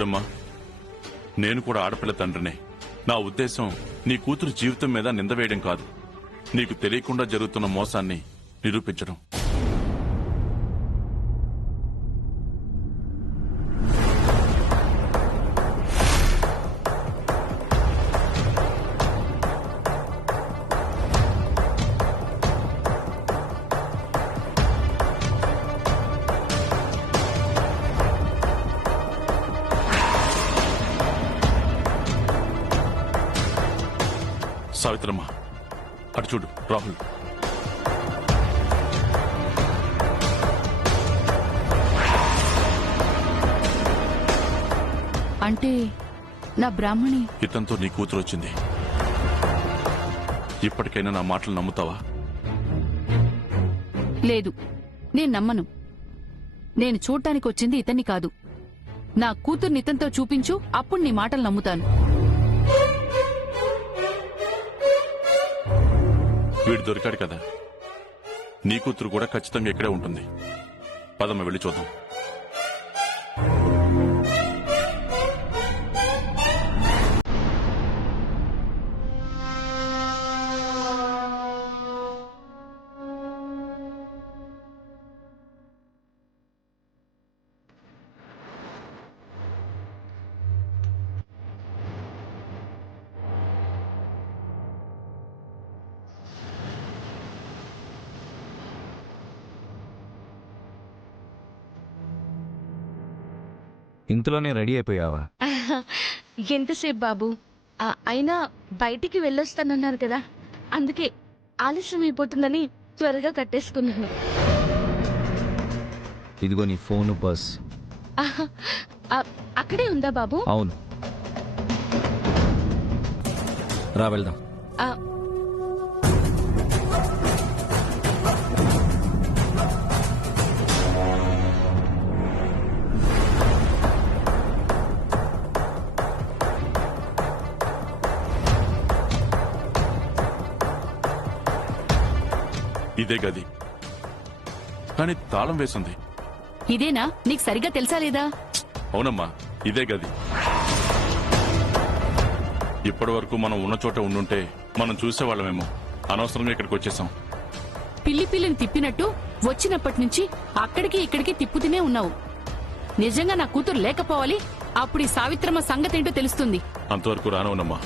చూడమ్మా, నేను కూడా ఆడపిల్ల తండ్రినే. నా ఉద్దేశం నీ కూతురు జీవితం మీద నింద వేయడం కాదు, నీకు తెలియకుండా జరుగుతున్న మోసాన్ని నిరూపించడం. సావిత్రమ్మ, అటు చూడు. రాహుల్, అంటే నా బ్రాహ్మణి ఇతంతో నీ కూతురు వచ్చింది. ఇప్పటికైనా నా మాటలు నమ్ముతావా? లేదు, నేను నమ్మను. నేను చూడ్డానికి వచ్చింది ఇతన్ని కాదు. నా కూతుర్ని ఇతంతో చూపించు, అప్పుడు నీ మాటలు నమ్ముతాను. వీడు దొరికాడు కదా, నీ కూతురు కూడా ఖచ్చితంగా ఇక్కడే ఉంటుంది. పదమ్మ, వెళ్ళి చూద్దాం. ఇంతలోనే రెడీ అయిపోయావా? ఎంతసేపు బాబు, అయినా బయటికి వెళ్ళొస్తానన్నారు కదా, అందుకే ఆలస్యం అయిపోతుందని త్వరగా కట్టేసుకున్నాను. ఇదిగో నీ ఫోను, బస్. అక్కడే ఉందా బాబు? అవును, రా వెళ్దాం. ఇదే గది, కానీ తాళం వేసింది. ఇదేనా? నీకు సరిగ్గా తెలుసా లేదా? అవునమ్మా, ఇదే గది. ఇప్పటి వరకు మనం ఉన్న చోట ఉండుంటే మనం చూసేవాళ్ళమేమో. అనవసరంగా ఇక్కడికి వచ్చేసాం. పిల్లిని తిప్పినట్టు వచ్చినప్పటి నుంచి అక్కడికి ఇక్కడికి తిప్పుతూనే ఉన్నావు. నిజంగా నా కూతురు లేకపోవాలి, అప్పుడు ఈ సావిత్రమ్మ సంగతేంటో తెలుస్తుంది. అంతవరకు రానవునమ్మా.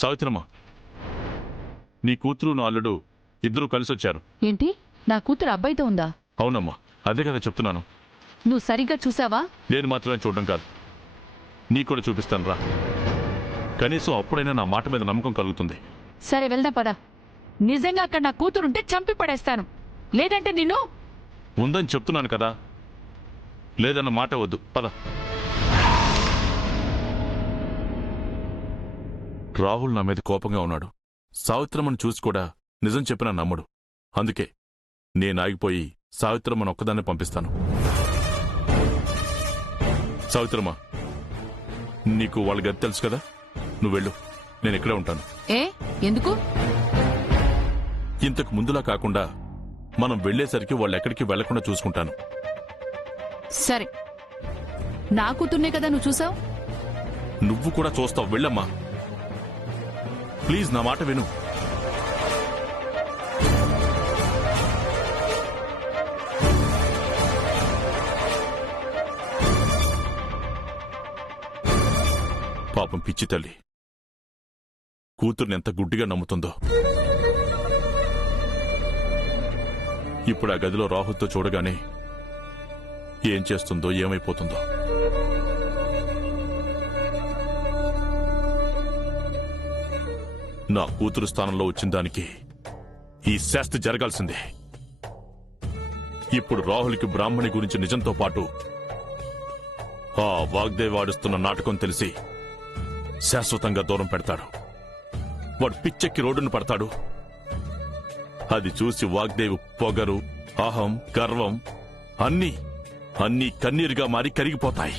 సావిత్రమ్మ, నీ కూతురు నా అల్లుడు ఇద్దరు కలిసి వచ్చారు. ఏంటి? నా కూతురు అబ్బాయితో ఉందా? అవునమ్మా, అదే కదా చెప్తున్నాను. నువ్వు సరిగ్గా చూసావా? నేను మాత్రమే చూడడం కాదు, నీ కూడా చూపిస్తాను రా. కనీసం అప్పుడైనా నా మాట మీద నమ్మకం కలుగుతుంది. సరే వెళ్దాం పద. నిజంగా అక్కడ నా కూతురుంటే చంపి పడేస్తాను, లేదంటే నిన్ను. ఉందని చెప్తున్నాను కదా, లేదన్న మాట వద్దు. పద. రాహుల్ నా మీద కోపంగా ఉన్నాడు. సావిత్రమ్మను చూసి కూడా నిజం చెప్పినా నమ్మడు. అందుకే నేను ఆగిపోయి సావిత్రమ్మను ఒక్కదాన్నే పంపిస్తాను. సావిత్రమ్మ, నీకు వాళ్ళ గది తెలుసు కదా, నువ్వు వెళ్ళు, నేను ఇక్కడే ఉంటాను. ఏ ఎందుకు? ఇంతకు ముందులా కాకుండా మనం వెళ్లేసరికి వాళ్ళు ఎక్కడికి వెళ్లకుండా చూసుకుంటాను. సరే, నా కూతుర్నే కదా నువ్వు చూసావు. నువ్వు కూడా చూస్తావు, వెళ్ళమ్మా. ప్లీజ్ నా మాట విను. పాపం పిచ్చి తల్లి కూతుర్ని ఎంత గుడ్డిగా నమ్ముతుందో. ఇప్పుడు ఆ గదిలో రాహుల్తో చూడగానే ఏం చేస్తుందో ఏమైపోతుందో. నా కూతురు స్థానంలో వచ్చిన దానికి ఈ శాస్తి జరగాల్సిందే. ఇప్పుడు రాహుల్కి బ్రాహ్మణి గురించి నిజంతో పాటు ఆ వాగ్దేవి ఆడుస్తున్న నాటకం తెలిసి శాశ్వతంగా దూరం పెడతాడు. వాడు పిచ్చెక్కి రోడ్డును పడతాడు. అది చూసి వాగ్దేవి పొగరు, అహం, గర్వం అన్నీ కన్నీరుగా మారి కరిగిపోతాయి.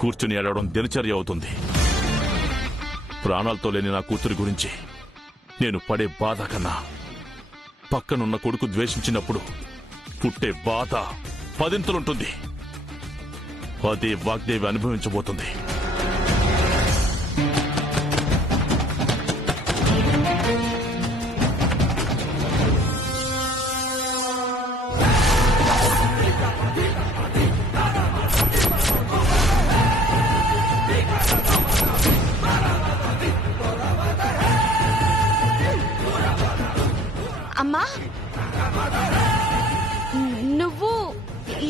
కూర్చుని ఏడవడం దినచర్య అవుతుంది. ప్రాణాలతో లేని నా కూతురి గురించి నేను పడే బాధ కన్నా పక్కనున్న కొడుకు ద్వేషించినప్పుడు పుట్టే బాధ 10 ఇంతలుంటుంది. అదే వాగ్దేవి అనుభవించబోతుంది. అమ్మా, నువ్వు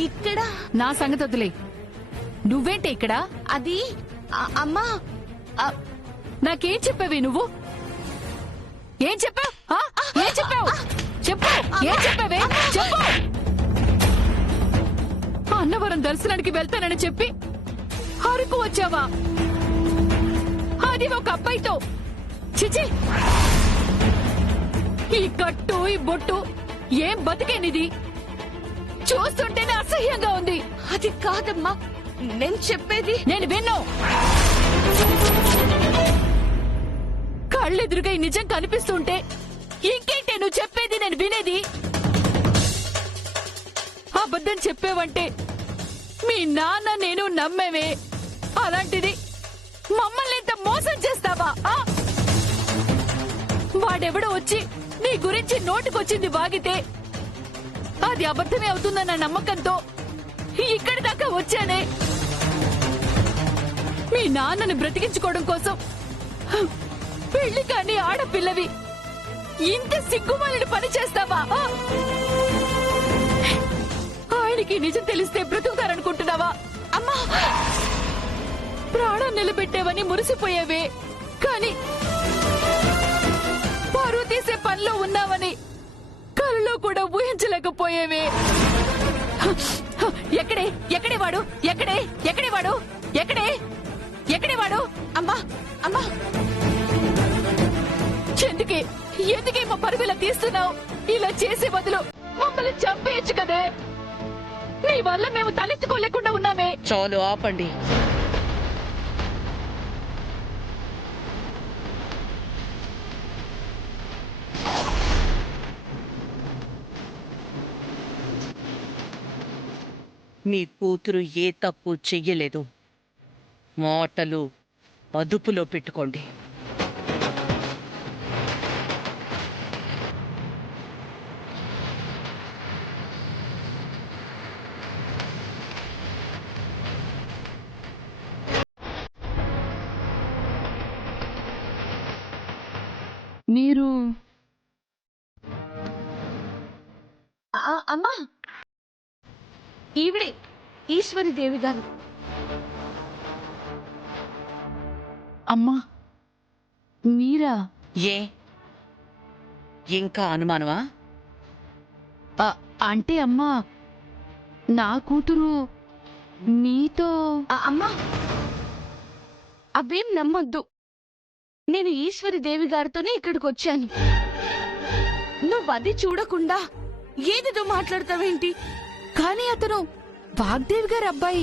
ఇక్కడ? నా సంగతి వదిలే. నువ్వేంటి ఇక్కడ? అది అమ్మా, నాకేం చెప్పావి నువ్వు? ఏం చెప్పావు? ఏం చెప్పావు? చెప్పు, ఏం చెప్పావే? చెప్పు. అన్నవరం దర్శనానికి వెళ్తానని చెప్పి అరకు వచ్చావా? అది ఒక అబ్బాయితో. చిచి, ఈ కట్టు, ఈ బొట్టు, ఏం బతికేనిది? చూస్తుంటేనే అసహ్యంగా ఉంది. అది కాదమ్మా, నేను చెప్పేది. నేను విన్ను. కళ్ళెదురుగా ఈ నిజం కనిపిస్తుంటే ఇంకేంటే నువ్వు చెప్పేది నేను వినేది? అబద్ధం చెప్పేవంటే మీ నాన్న నేను నమ్మేవే. అలాంటిది మమ్మల్ని ఎంత మోసం చేస్తావా? వాడెవడో వచ్చి నీ గురించి నోటికొచ్చింది వాగితే అది అబద్ధమే అవుతుందన్న నమ్మకంతో ఇక్కడి దాకా వచ్చానే. మీ నాన్నని బ్రతికించుకోవడం కోసం పెళ్లి కాని ఆడపిల్లవి ఇంత సిగ్గుమాలిన పని చేస్తావా? ఆయనకి నిజం తెలిస్తే బ్రతుకుతారనుకుంటున్నావా? అమ్మా, ప్రాణం నిలబెట్టేవని మురిసిపోయేవే, కాని పరువు తీసే పనిలో ఉన్నావని కలలో కూడా ఊహించలేకపోయేవే. ఎక్కడే ఎక్కడే వాడు? ఎక్కడే ఎక్కడే వాడు? ఎక్కడే ఎక్కడే వాడు? అమ్మా, అమ్మా, ఎందుకే మా పరుగులా తీస్తున్నావు? ఇలా చేసే బదులు మమ్మల్ని చంపేయచ్చు కదే. నీ వల్ల మేము తలెత్తుకోలేకుండా ఉన్నామే. చాలు, ఆపండి. మీ కూతురు ఏ తప్పు చెయ్యలేదు. మాటలు అదుపులో పెట్టుకోండి. మీరు అమ్మా, ఈవిడే ఈశ్వరి దేవి గారు. అమ్మా, మీరా? ఏ ఇంకా అనుమానమా? అంటే అమ్మా, నా కూతురు నీతో. అమ్మా, అవేం నమ్మొద్దు. నేను ఈశ్వరి దేవి గారితోనే ఇక్కడికి వచ్చాను. నువ్వు అది చూడకుండా ఏదేదో మాట్లాడతావేంటి? కానీ అతను వాగ్దేవి గారి అబ్బాయి.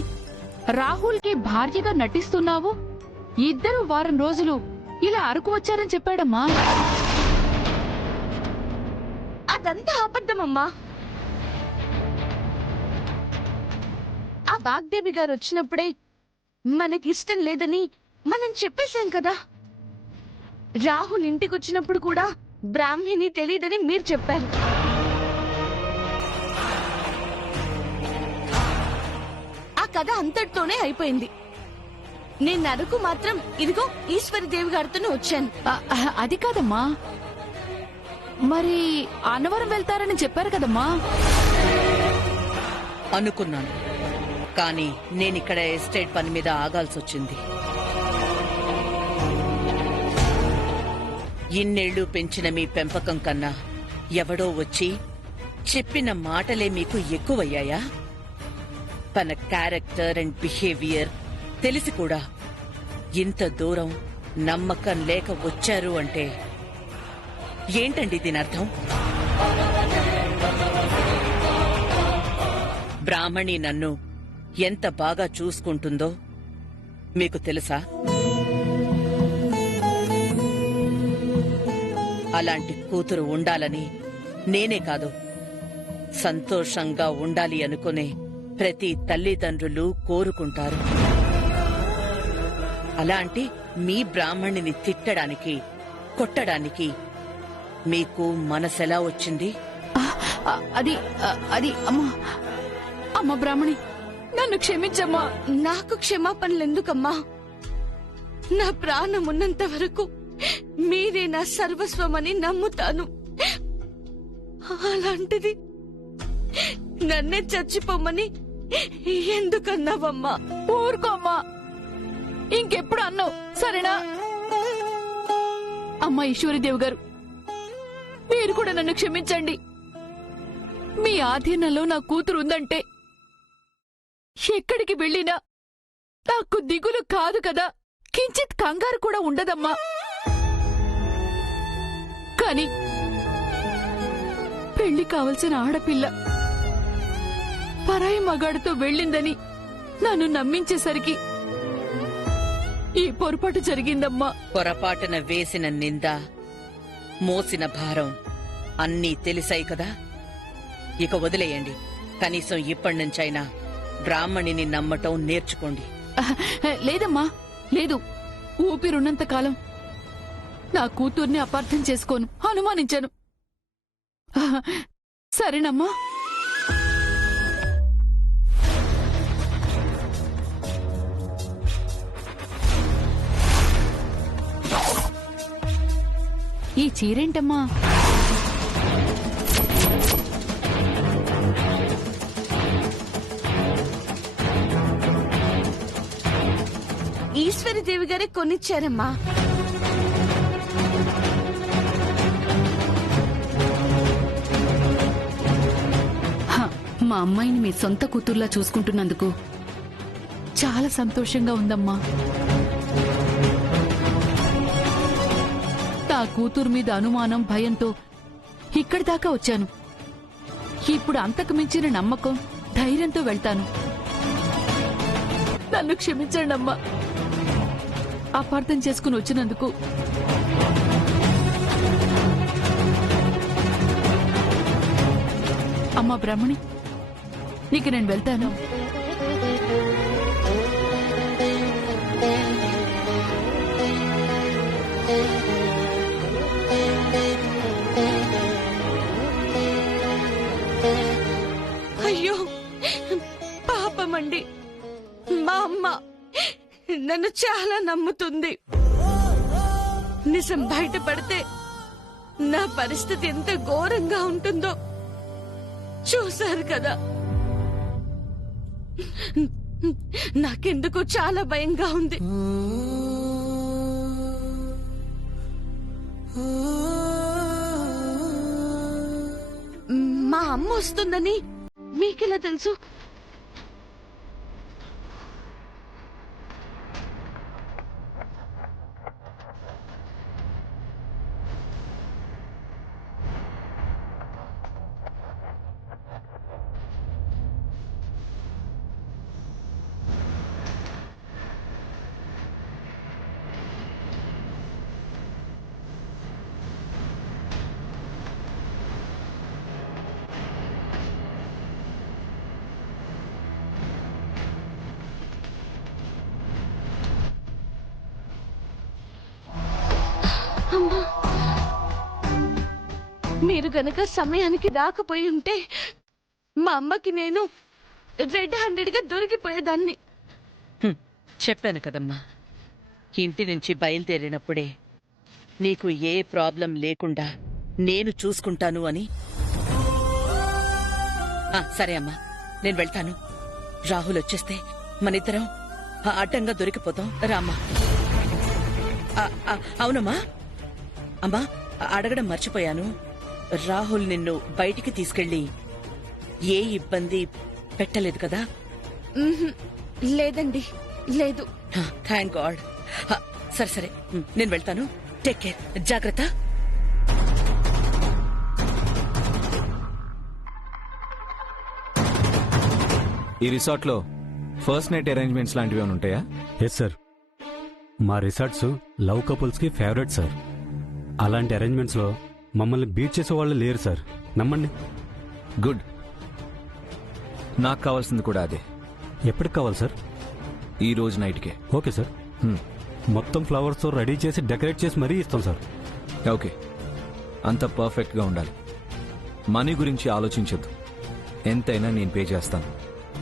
రాహుల్ కి భార్యగా నటిస్తున్నావు. ఇద్దరు వారం రోజులు ఇలా అరకు వచ్చారని చెప్పాడమ్మా. అదంతా అబద్ధమమ్మా. ఆ వాగ్దేవి గారు వచ్చినప్పుడే మనకిష్టం లేదని మనం చెప్పేశాం కదా. రాహుల్ ఇంటికి వచ్చినప్పుడు కూడా బ్రాహ్మిణి తెలియదని మీరు చెప్పారు. ఆ కథ అంతటితోనే అయిపోయింది. నేను అరకు మాత్రం ఇదిగో ఈశ్వరి దేవి గారితోనే వచ్చాను. అది కాదమ్మా, మరి అన్నవరం వెళ్తారని చెప్పారు కదమ్మా. అనుకున్నాను, కానీ నేనిక్కడ ఎస్టేట్ పని మీద ఆగాల్సొచ్చింది. ఇన్నేళ్లు పెంచిన మీ పెంపకం కన్నా ఎవడో వచ్చి చెప్పిన మాటలే మీకు ఎక్కువయ్యాయా? తన క్యారెక్టర్ అండ్ బిహేవియర్ తెలిసి కూడా ఇంత దూరం నమ్మకం లేక వచ్చారు అంటే ఏంటండి దీని అర్థం? బ్రాహ్మణి నన్ను ఎంత బాగా చూసుకుంటుందో మీకు తెలుసా? అలాంటి కూతురు ఉండాలని నేనే కాదు, సంతోషంగా ఉండాలి అనుకునే ప్రతి తల్లిదండ్రులు కోరుకుంటారు. అలాంటి మీ బ్రాహ్మణిని తిట్టడానికి, కొట్టడానికి మీకు మనసెలా వచ్చింది? అది అది అమ్మా, అమ్మ బ్రాహ్మణి, నన్ను క్షమించమ్మా. నాకు క్షమాపణలెందుకమ్మా? నా ప్రాణం ఉన్నంత వరకు మీరే నా సర్వస్వమని నమ్ముతాను. అలాంటిది నన్నే చచ్చిపోమని ఎందుకన్నావమ్మా? ఊరుకోమ్మా, ఇంకెప్పుడు అన్నావు సరేనా? అమ్మా ఈశ్వరీదేవి గారు, మీరు కూడా నన్ను క్షమించండి. మీ ఆధీనంలో నా కూతురు ఉందంటే ఎక్కడికి వెళ్ళినా నాకు దిగులు కాదు కదా, కించిత్ కంగారు కూడా ఉండదమ్మా. కాని పెళ్లి కావలసిన ఆడపిల్ల పరాయి మగాడితో వెళ్ళిందని నన్ను నమ్మించేసరికి ఈ పొరపాటు జరిగిందమ్మా. పొరపాటున వేసిన నింద, మోసిన భారం అన్నీ తెలిసాయి కదా. ఇక వదిలేయండి. కనీసం ఇప్పటినుంచైనా బ్రాహ్మణిని నమ్మటం నేర్చుకోండి. లేదమ్మా, లేదు. ఊపిరున్నంత కాలం నా కూతుర్ని అపార్థం చేసుకోను, అనుమానించాను. సరేనమ్మా. ఈ చీరేంటమ్మా? ఈశ్వరీదేవి గారే కొనిచ్చారమ్మా. మా అమ్మాయిని మీ సొంత కూతుర్లా చూసుకుంటున్నందుకు చాలా సంతోషంగా ఉందమ్మా. నా కూతురు మీద అనుమానం, భయంతో ఇక్కడి దాకా వచ్చాను. ఇప్పుడు అంతకు మించిన నమ్మకం, ధైర్యంతో వెళ్తాను. నన్ను క్షమించండి అమ్మా, అపార్థం చేసుకుని వచ్చినందుకు. అమ్మా బ్రాహ్మణి, నీకు నేను వెళ్తాను. అయ్యో పాపమండి, మా అమ్మ నన్ను చాలా నమ్ముతుంది. నిజం బయటపడితే నా పరిస్థితి ఎంత ఘోరంగా ఉంటుందో చూశారు కదా. నాకెందుకు చాలా భయంగా ఉంది. మా అమ్మ వస్తుందని మీకెలా తెలుసు? అమ్మా, మీరు గనక సమయానికి రాకపోయి ఉంటే మా అమ్మకి నేను రెడ్ హ్యాండెడ్ గా దొరికిపోయేదాన్ని. చెప్పాను కదమ్మా, ఇంటి నుంచి బయలుదేరినప్పుడే నీకు ఏ ప్రాబ్లం లేకుండా నేను చూసుకుంటాను అని. సరే అమ్మా, నేను వెళ్తాను. రాహుల్ వచ్చేస్తే మనిద్దరం అడ్డంగా దొరికిపోతాం. రామ్మా. అవునమ్మా. అమ్మా, అడగడం మర్చిపోయాను. రాహుల్ నిన్ను బయటికి తీసుకెళ్లి ఏ ఇబ్బంది పెట్టలేదు కదా? లేదండి, లేదు. Thank God. సరే సరే, నేను వెళ్తాను. టేక్ కేర్, జాగ్రత్త. ఈ రిసార్ట్లో ఫస్ట్ నైట్ అరేంజ్మెంట్స్ లాంటివి ఏమైనా ఉంటాయా? ఎస్ సార్, మా రిసార్ట్స్ లవ్ కపుల్స్ కి ఫేవరెట్ సార్. అలాంటి అరేంజ్మెంట్స్ లో మమ్మల్ని బీట్ చేసే వాళ్ళు లేరు సార్, నమ్మండి. గుడ్. నాకు కావాల్సింది కూడా అదే. ఎప్పటికి కావాలి సార్? ఈ రోజు నైట్కే. ఓకే సార్, మొత్తం ఫ్లవర్స్ తో రెడీ చేసి డెకరేట్ చేసి మరీ ఇస్తాం సార్. ఓకే, అంత పర్ఫెక్ట్గా ఉండాలి. మనీ గురించి ఆలోచించొద్దు. ఎంతైనా నేను పే చేస్తాను.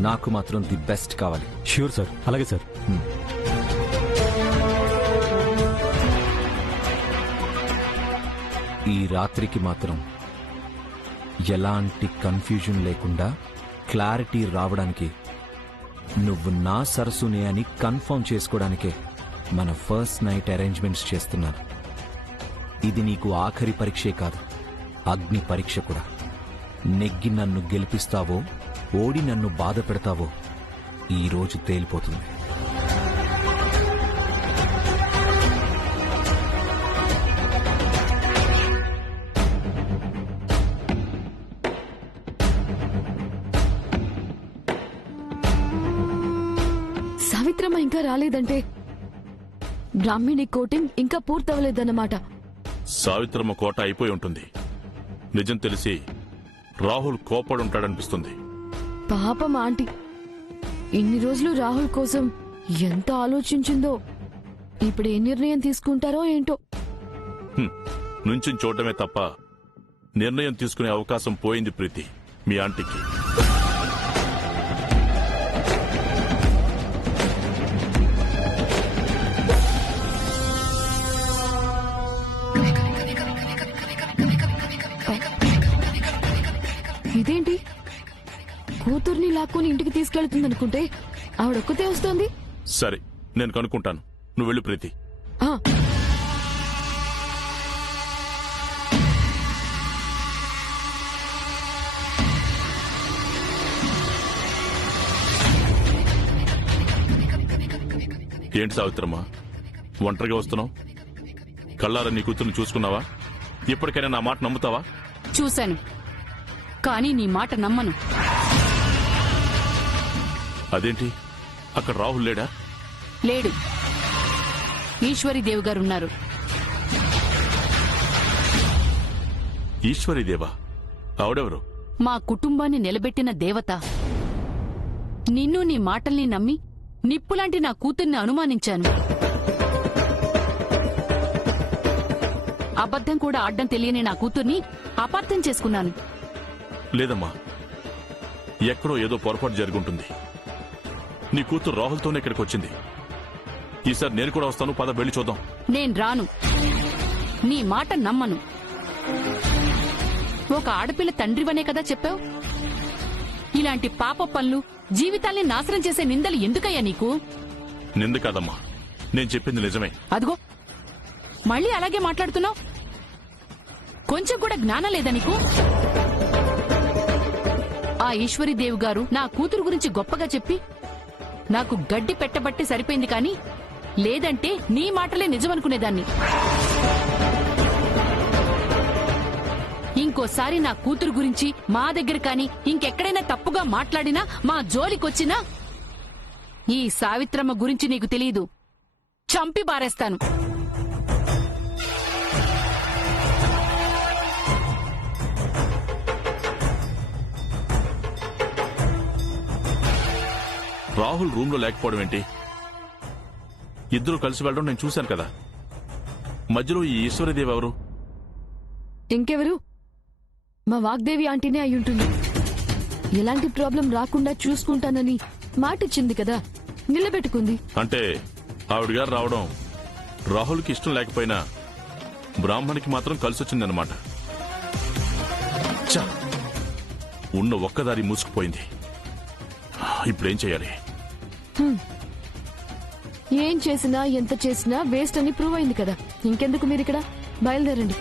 నాకు మాత్రం ది బెస్ట్ కావాలి. ష్యూర్ సార్, అలాగే సార్. ఈ రాత్రికి మాత్రం ఎలాంటి కన్ఫ్యూజన్ లేకుండా క్లారిటీ రావడానికి, నువ్వు నా సరసునే అని కన్ఫర్మ్ చేసుకోవడానికే మన ఫస్ట్ నైట్ అరేంజ్మెంట్స్ చేస్తున్నాను. ఇది నీకు ఆఖరి పరీక్షే కాదు, అగ్ని పరీక్ష కూడా. నెగ్గి నన్ను గెలిపిస్తావో, ఓడి నన్ను బాధ పెడతావో ఈ రోజు తేలిపోతుంది. సావిత్రమ్మ ఇంకా రాలేదంటే బ్రాహ్మిణి కోటింగ్ ఇంకా పూర్తవలేదన్నమాట. సావిత్రమ్మ కోట అయిపోయి ఉంటుంది. నిజం తెలిసి రాహుల్ కోపడుంటాడనిపిస్తుంది. పాపం ఆంటీ ఇన్ని రోజులు రాహుల్ కోసం ఎంత ఆలోచించిందో. ఇప్పుడు ఏ నిర్ణయం తీసుకుంటారో ఏంటో. నుంచి చూడటమే తప్ప నిర్ణయం తీసుకునే అవకాశం పోయింది ప్రీతి మీ ఆంటీకి. ఇదేంటి, కూతుర్ని లాక్కుని ఇంటికి తీసుకెళ్తుందనుకుంటే ఆవిడొక్కతే వస్తోంది. సరే, నేను కనుక్కుంటాను. నువ్వు వెళ్ళు ప్రీతి. ఆ, ఏంటి సావిత్రమ్మ, ఒంటరిగా వస్తున్నావు? కళ్ళారా నీ కూతుర్ని చూసుకున్నావా? ఇప్పటికైనా నా మాట నమ్ముతావా? చూశాను, కానీ నీ మాట నమ్మను. అదేంటి, అక్కడ రాహుల్ లేడా? లేడు. ఈశ్వరీదేవి గారున్నారు. ఈశ్వరీదేవా? ఆవిడెవరు? మా కుటుంబాన్ని నిలబెట్టిన దేవత. నిన్ను నీ మాటల్ని నమ్మి నిప్పులాంటి నా కూతుర్ని అనుమానించాను. అబద్ధం కూడా ఆడ్డం తెలియని నా కూతుర్ని అపార్థం చేసుకున్నాను. లేదమ్మా, ఎక్కడో ఏదో పొరపాటు జరుగుంటుంది. నీ కూతురు రాహుల్తోనే ఇక్కడికి వచ్చింది. ఈసారి నేను కూడా వస్తాను, పద వెళ్ళి చూద్దాం. నేను రాను. నీ మాట నమ్మను. ఒక ఆడపిల్ల తండ్రివనే కదా చెప్పావు. ఇలాంటి పాప పనులు, జీవితాల్ని నాశనం చేసే నిందలు ఎందుకయ్యా నీకు? నింద కాదమ్మా, నేను చెప్పింది నిజమే. అదిగో మళ్ళీ అలాగే మాట్లాడుతున్నావు. కొంచెం కూడా జ్ఞానం లేదా నీకు? ఆ ఈశ్వరీదేవి గారు నా కూతురు గురించి గొప్పగా చెప్పి నాకు గడ్డి పెట్టబట్టి సరిపోయింది, కానీ లేదంటే నీ మాటలే నిజమనుకునేదాన్ని. ఇంకోసారి నా కూతురు గురించి మా దగ్గర కానీ ఇంకెక్కడైనా తప్పుగా మాట్లాడినా, మా జోలికొచ్చినా, ఈ సావిత్రమ్మ గురించి నీకు తెలీదు, చంపి బారేస్తాను. రాహుల్ రూమ్ లో లేకపోవడం ఏంటి? ఇద్దరు కలిసి వెళ్ళడం నేను చూశాను కదా. మధ్యలో ఈ ఈశ్వరీదేవి ఎవరు? ఇంకెవరు? మా వాగ్దేవి ఆంటీనే అయ్యుంటుంది. ఎలాంటి ప్రాబ్లం రాకుండా చూసుకుంటానని మాటిచ్చింది కదా, నిలబెట్టుకుంది. అంటే ఆవిడ గారు రావడం రాహుల్కి ఇష్టం లేకపోయినా బ్రాహ్మణికి మాత్రం కలిసొచ్చిందనమాట. ఛ! ఉన్న ఒక్కదారి మూసుకుపోయింది. ఇప్పుడేం చేయాలి? ఏం చేసినా ఎంత చేసినా వేస్ట్ అని ప్రూవ్ అయింది కదా, ఇంకెందుకు మీరు ఇక్కడ బయలుదేరండి.